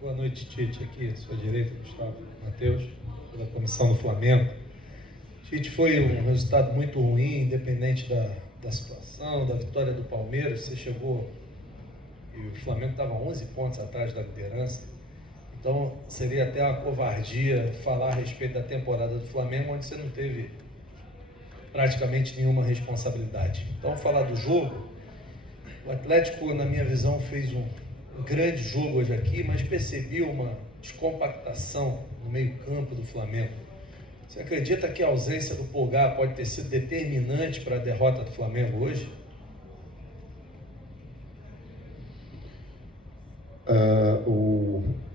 Boa noite, Tite. Aqui à sua direita, Gustavo Matheus, pela comissão do Flamengo. Tite, foi um resultado muito ruim, independente da situação, da vitória do Palmeiras. Você chegou e o Flamengo estava 11 pontos atrás da liderança. Então, seria até uma covardia falar a respeito da temporada do Flamengo, onde você não teve praticamente nenhuma responsabilidade. Então, falar do jogo, o Atlético, na minha visão, fez um grande jogo hoje aqui, mas percebi uma descompactação no meio-campo do Flamengo. Você acredita que a ausência do Pulgar pode ter sido determinante para a derrota do Flamengo hoje?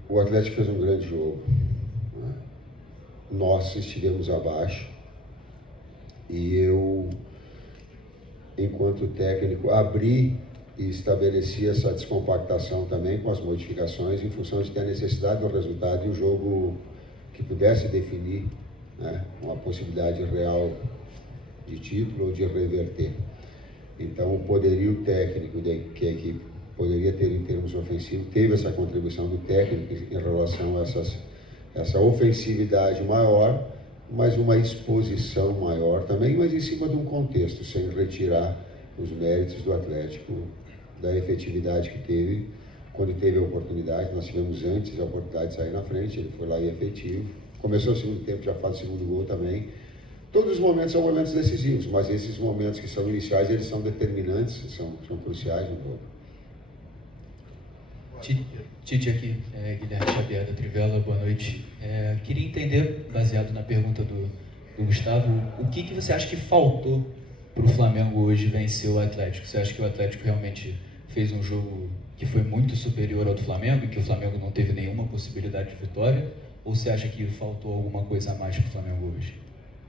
O Atlético fez um grande jogo, né? Nós estivemos abaixo e eu, enquanto técnico, abri e estabeleci essa descompactação também com as modificações em função de ter a necessidade do resultado e o jogo que pudesse definir, né, uma possibilidade real de título ou de reverter. Então, o poderio técnico que a equipe poderia ter em termos ofensivos teve essa contribuição do técnico em relação a essa ofensividade maior, mas uma exposição maior também, mas em cima de um contexto, sem retirar os méritos do Atlético, da efetividade que teve, quando teve a oportunidade. Nós tivemos antes a oportunidade de sair na frente, ele foi lá e efetivo. Começou o segundo tempo, já faz o segundo gol também. Todos os momentos são momentos decisivos, mas esses momentos que são iniciais, eles são determinantes, são cruciais no jogo. Tite aqui, Guilherme Xavier da Trivela, boa noite. Queria entender, baseado na pergunta do Gustavo, o que você acha que faltou para o Flamengo hoje vencer o Atlético? Você acha que o Atlético realmente fez um jogo que foi muito superior ao do Flamengo e que o Flamengo não teve nenhuma possibilidade de vitória? Ou você acha que faltou alguma coisa a mais para o Flamengo hoje?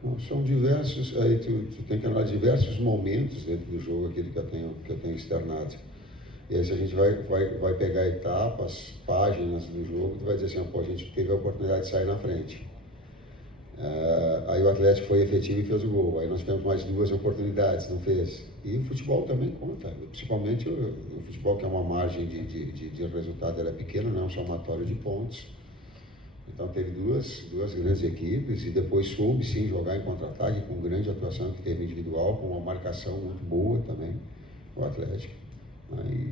Bom, são diversos, aí tu tem que analisar diversos momentos dentro do jogo, aquele que eu tenho externado. E aí, se a gente vai pegar etapas, páginas do jogo, tu vai dizer assim, pô, a gente teve a oportunidade de sair na frente. Aí o Atlético foi efetivo e fez o gol. Aí nós tivemos mais duas oportunidades, não fez. E o futebol também conta, principalmente o futebol, que é uma margem de resultado, ela é pequena, não é um somatório de pontos. Então teve duas grandes equipes e depois soube sim jogar em contra-ataque com grande atuação que teve individual, com uma marcação muito boa também, o Atlético.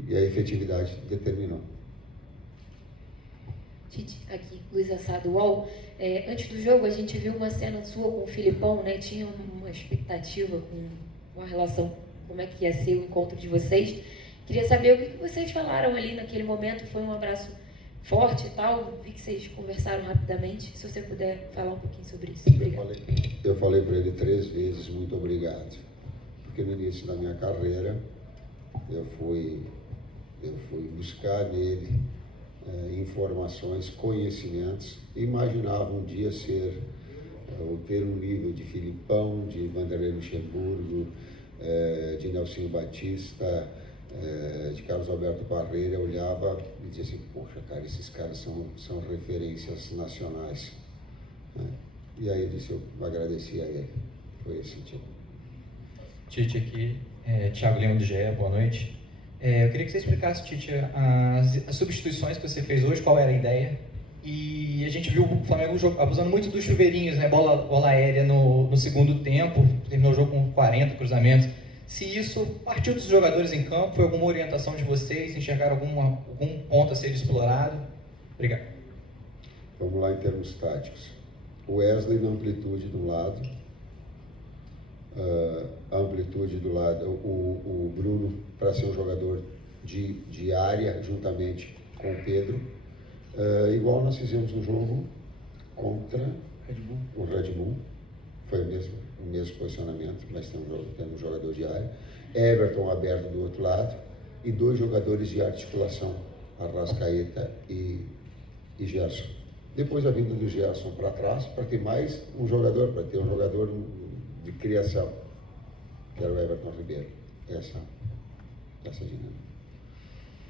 E a efetividade determinou. Tite, aqui, Luiz Assado, UOL. Antes do jogo, a gente viu uma cena sua com o Filipão, né? Tinha uma expectativa com uma relação, como é que ia ser o encontro de vocês. Queria saber o que vocês falaram ali naquele momento. Foi um abraço forte e tal? Vi que vocês conversaram rapidamente. Se você puder falar um pouquinho sobre isso. Obrigado. Eu falei para ele 3 vezes muito obrigado. Porque no início da minha carreira, eu fui buscar nele informações, conhecimentos. Imaginava um dia ter um nível de Filipão, de Vanderlei Luxemburgo, de Nelsinho Batista, de Carlos Alberto Parreira. Eu olhava e dizia assim, poxa, cara, esses caras são referências nacionais. E aí eu disse, eu agradeci a ele. Foi esse tipo. Tite aqui, Thiago Leão do GE, boa noite. Eu queria que você explicasse, Tite, as substituições que você fez hoje, qual era a ideia. E a gente viu o Flamengo abusando muito dos chuveirinhos, né? Bola aérea no segundo tempo, terminou o jogo com 40 cruzamentos. Se isso partiu dos jogadores em campo, foi alguma orientação de vocês, enxergaram algum ponto a ser explorado? Obrigado. Vamos lá em termos táticos. O Wesley na amplitude de um lado, a amplitude do lado, o Bruno para ser um jogador de área, juntamente com o Pedro, igual nós fizemos no jogo contra o Red Bull, foi o mesmo posicionamento, mas temos um jogador de área, Everton aberto do outro lado e 2 jogadores de articulação, Arrascaeta e Gerson. Depois a vinda do Gerson para trás, para ter mais um jogador, para ter um jogador de criação, que era o Everton Ribeiro. Essa dinâmica.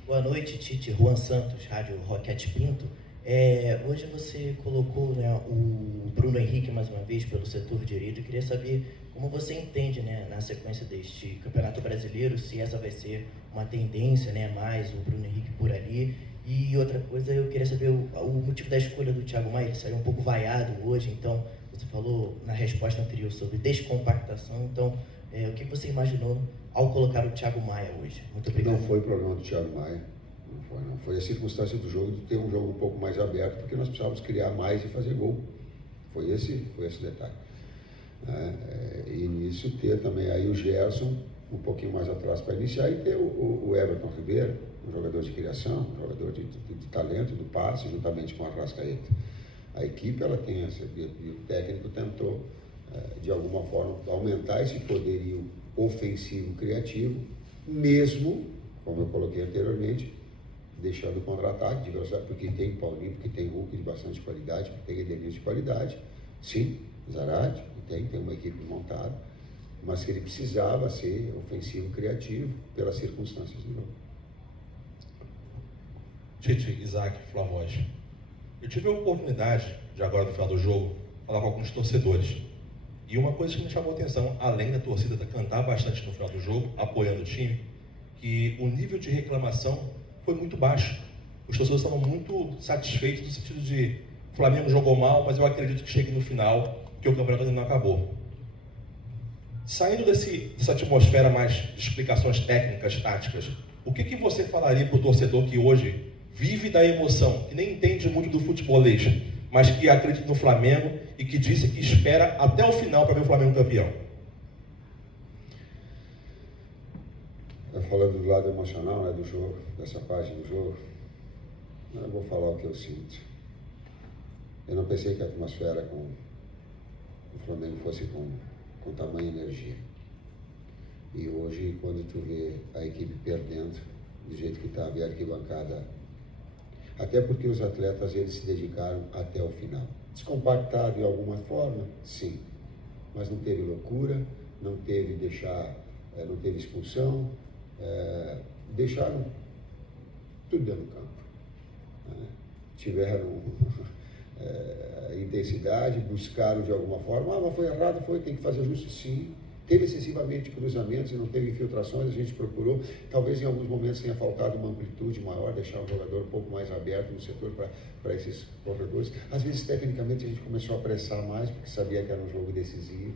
Boa noite, Tite. Juan Santos, Rádio Roquete Pinto. Hoje você colocou, né, o Bruno Henrique mais uma vez pelo setor direito. Eu queria saber como você entende, né, na sequência deste Campeonato Brasileiro, se essa vai ser uma tendência, né, mais o Bruno Henrique por ali, E outra coisa, eu queria saber o motivo da escolha do Thiago Maia. Ele saiu um pouco vaiado hoje, então você falou na resposta anterior sobre descompactação. Então, o que você imaginou ao colocar o Thiago Maia hoje? Muito obrigado. Não foi problema do Thiago Maia. Não foi a circunstância do jogo de ter um jogo um pouco mais aberto, porque nós precisávamos criar mais e fazer gol. Foi esse detalhe. E nisso ter também aí o Gerson um pouquinho mais atrás para iniciar e ter o Everton Ribeiro, um jogador de criação, um jogador de talento, do passe, juntamente com a Arrascaeta. A equipe ela tem essa, e o técnico tentou de alguma forma aumentar esse poderio ofensivo criativo, mesmo, como eu coloquei anteriormente, deixando o contra-ataque de velocidade, porque tem Paulinho, porque tem Hulk de bastante qualidade, porque tem Edenilson de qualidade, sim, Zarate, tem uma equipe montada, mas que ele precisava ser ofensivo criativo pelas circunstâncias do jogo. Tite, Isaac, Flavoz. Eu tive a oportunidade de agora no final do jogo falar com alguns torcedores. E uma coisa que me chamou a atenção, além da torcida cantar bastante no final do jogo, apoiando o time, que o nível de reclamação foi muito baixo. Os torcedores estavam muito satisfeitos no sentido de o Flamengo jogou mal, mas eu acredito que chegue no final, que o campeonato ainda não acabou. Saindo dessa atmosfera mais de explicações técnicas, táticas, o que você falaria para o torcedor que hoje vive da emoção, que nem entende muito do futebolês, mas que acredita no Flamengo e que disse que espera até o final para ver o Flamengo campeão? Falando do lado emocional, né, do jogo, dessa parte do jogo, eu vou falar o que eu sinto. Eu não pensei que a atmosfera com o Flamengo fosse com tamanha energia. E hoje, quando tu vê a equipe perdendo, do jeito que estava, a arquibancada, até porque os atletas, eles se dedicaram até o final. Descompactado de alguma forma, sim, mas não teve loucura, não teve não teve expulsão, deixaram tudo dentro do campo. Tiveram intensidade, buscaram de alguma forma, mas foi errado, tem que fazer ajuste, sim. Teve excessivamente cruzamentos e não teve infiltrações, a gente procurou, talvez em alguns momentos tenha faltado uma amplitude maior, deixar o jogador um pouco mais aberto no setor para esses corredores. Às vezes, tecnicamente, a gente começou a pressar mais, porque sabia que era um jogo decisivo.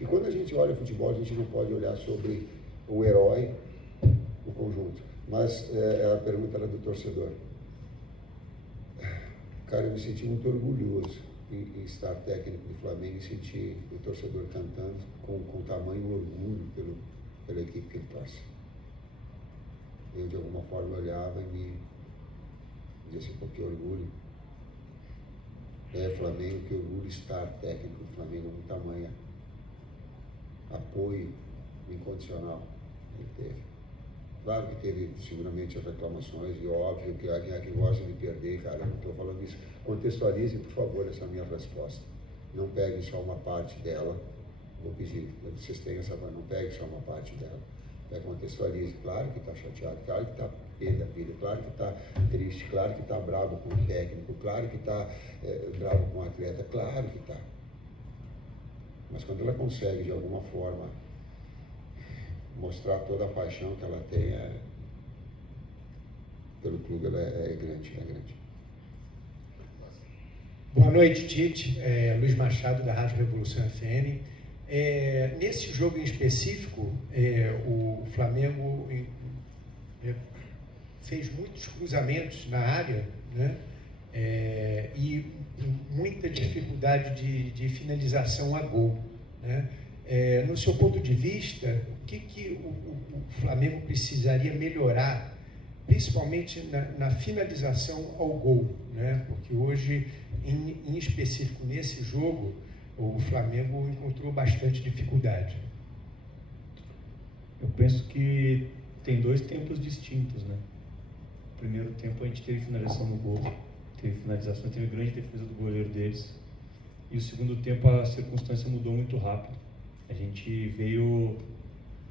E quando a gente olha o futebol, a gente não pode olhar sobre o herói, o conjunto. Mas a pergunta era do torcedor. Cara, eu me senti muito orgulhoso em estar técnico do Flamengo e sentir o torcedor cantando com tamanho orgulho pela equipe que ele torce. Eu, de alguma forma, olhava e me dizia assim, pô, que orgulho. Flamengo, que orgulho estar técnico do Flamengo com tamanho apoio incondicional ele teve. Claro que teve seguramente reclamações e óbvio que há quem gosta de perder, cara, eu não estou falando isso. Contextualize, por favor, essa minha resposta. Não pegue só uma parte dela, vou pedir que vocês tenham essa, não pegue só uma parte dela. Contextualize, claro que está chateado, claro que está pé da vida, claro que está triste, claro que está bravo com o técnico, claro que está bravo com o atleta, claro que está. Mas quando ela consegue, de alguma forma, mostrar toda a paixão que ela tem pelo clube, ela é grande, é grande. Boa noite, Tite. Luiz Machado, da Rádio Revolução FM. Nesse jogo em específico, o Flamengo fez muitos cruzamentos na área, né? E muita dificuldade de finalização a gol, né? No seu ponto de vista, o que o Flamengo precisaria melhorar, principalmente na finalização ao gol, né? Porque hoje, em específico nesse jogo, o Flamengo encontrou bastante dificuldade. Eu penso que tem dois tempos distintos, né? No primeiro tempo a gente teve finalização no gol, teve finalização, teve grande defesa do goleiro deles. E o segundo tempo a circunstância mudou muito rápido. A gente veio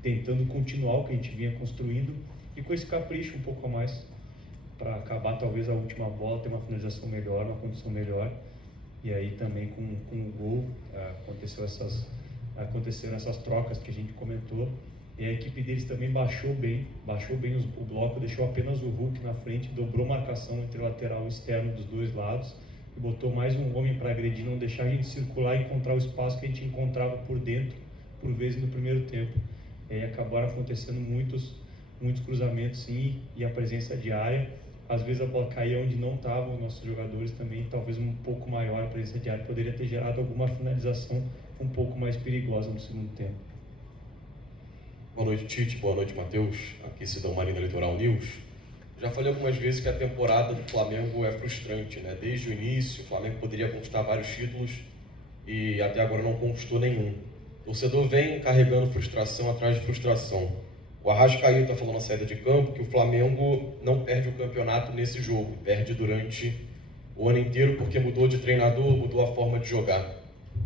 tentando continuar o que a gente vinha construindo e com esse capricho um pouco a mais para acabar talvez a última bola, ter uma finalização melhor, uma condição melhor. E aí também com o gol aconteceram essas trocas que a gente comentou E a equipe deles também baixou bem o bloco, deixou apenas o Hulk na frente, dobrou marcação entre o lateral e externo dos dois lados e botou mais um homem para agredir, não deixar a gente circular e encontrar o espaço que a gente encontrava por dentro, por vezes no primeiro tempo. E aí acabaram acontecendo muitos cruzamentos, sim, e a presença de área. Às vezes a bola caía onde não estavam os nossos jogadores também, talvez um pouco maior a presença de área poderia ter gerado alguma finalização um pouco mais perigosa no segundo tempo. Boa noite, Tite. Boa noite, Matheus. Aqui Cidão Marina Litoral News. Já falei algumas vezes que a temporada do Flamengo é frustrante, né? Desde o início, o Flamengo poderia conquistar vários títulos e até agora não conquistou nenhum. O torcedor vem carregando frustração atrás de frustração. O Arrascaeta falou na saída de campo que o Flamengo não perde o campeonato nesse jogo, perde durante o ano inteiro porque mudou de treinador, mudou a forma de jogar.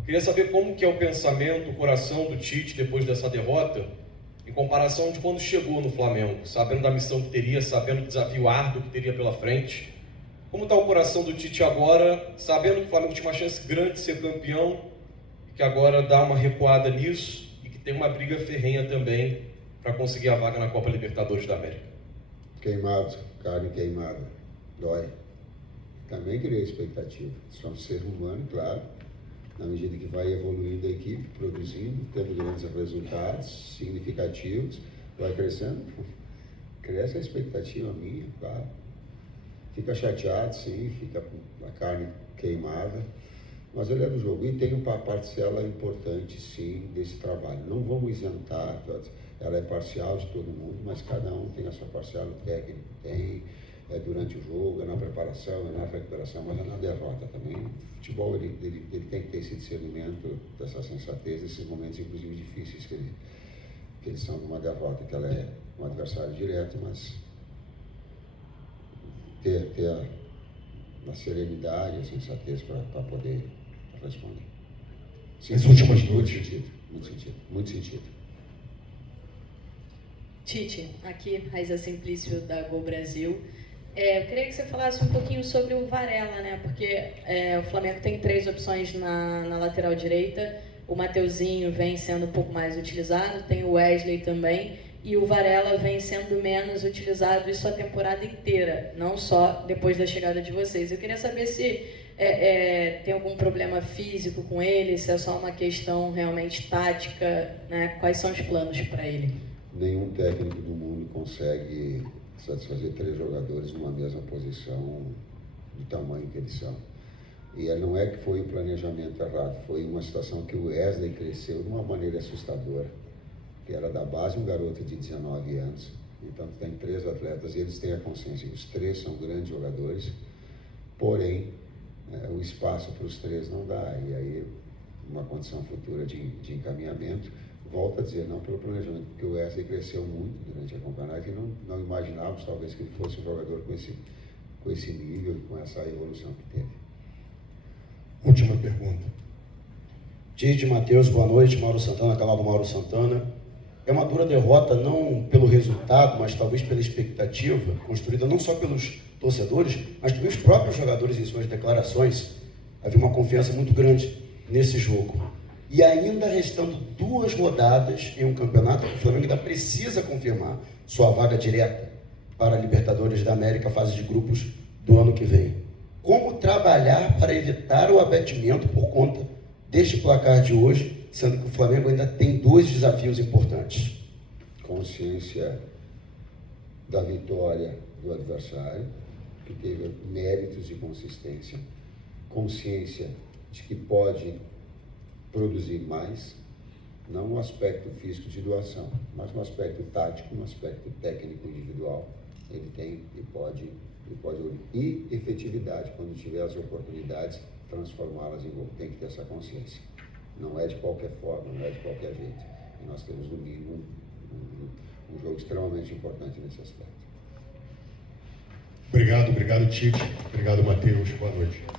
Queria saber como que é o pensamento, o coração do Tite depois dessa derrota, em comparação de quando chegou no Flamengo, sabendo da missão que teria, sabendo do desafio árduo que teria pela frente. Como está o coração do Tite agora, sabendo que o Flamengo tinha uma chance grande de ser campeão, e que agora dá uma recuada nisso, e que tem uma briga ferrenha também para conseguir a vaga na Copa Libertadores da América? Queimado, carne queimada, dói. Também criei expectativa. Só um ser humano, claro. Na medida que vai evoluindo a equipe, produzindo, tendo grandes resultados significativos, vai crescendo, cresce a expectativa minha, claro. Fica chateado, sim, fica com a carne queimada, mas ele é do jogo e tem uma parcela importante, sim, desse trabalho. Não vamos isentar, ela é parcial de todo mundo, mas cada um tem a sua parcela, o técnico tem, durante o jogo, é na preparação, é na recuperação, mas é na derrota também. O futebol ele tem que ter esse discernimento, dessa sensatez, esses momentos inclusive difíceis que eles são numa derrota, que ela é um adversário direto, mas ter a serenidade, a sensatez para poder responder. Sim, as últimas muito sentido. Tite, aqui, Raíza Simplício da Gol Brasil. Eu queria que você falasse um pouquinho sobre o Varela, né? Porque o Flamengo tem 3 opções na lateral direita. O Mateuzinho vem sendo um pouco mais utilizado, tem o Wesley também, e o Varela vem sendo menos utilizado isso a temporada inteira, não só depois da chegada de vocês. Eu queria saber se tem algum problema físico com ele, se é só uma questão realmente tática, né? Quais são os planos para ele? Nenhum técnico do mundo consegue satisfazer 3 jogadores numa mesma posição do tamanho que eles são. E não é que foi um planejamento errado, foi uma situação que o Wesley cresceu de uma maneira assustadora, que era da base um garoto de 19 anos. Então tem 3 atletas e eles têm a consciência que os 3 são grandes jogadores, porém o espaço para os 3 não dá. E aí uma condição futura de encaminhamento, volto a dizer, não pelo planejamento, porque o Wesley cresceu muito durante a campeonato e não imaginávamos talvez que ele fosse um jogador com esse nível, com essa evolução que teve. Última pergunta. Tite, Matheus, boa noite. Mauro Santana, canal do Mauro Santana. É uma dura derrota, não pelo resultado, mas talvez pela expectativa, construída não só pelos torcedores, mas também os próprios jogadores em suas declarações. Havia uma confiança muito grande nesse jogo. E ainda restando 2 rodadas em um campeonato, o Flamengo ainda precisa confirmar sua vaga direta para a Libertadores da América, fase de grupos do ano que vem. Como trabalhar para evitar o abatimento por conta deste placar de hoje, sendo que o Flamengo ainda tem 2 desafios importantes? Consciência da vitória do adversário, que teve méritos e consistência. Consciência de que pode produzir mais, não no aspecto físico de doação, mas no aspecto tático, no aspecto técnico individual. Ele tem e pode e efetividade, quando tiver as oportunidades, transformá-las em gol. Tem que ter essa consciência. Não é de qualquer forma, não é de qualquer jeito. E nós temos, no mínimo, um jogo extremamente importante nesse aspecto. Obrigado, Tite. Obrigado, Matheus. Boa noite.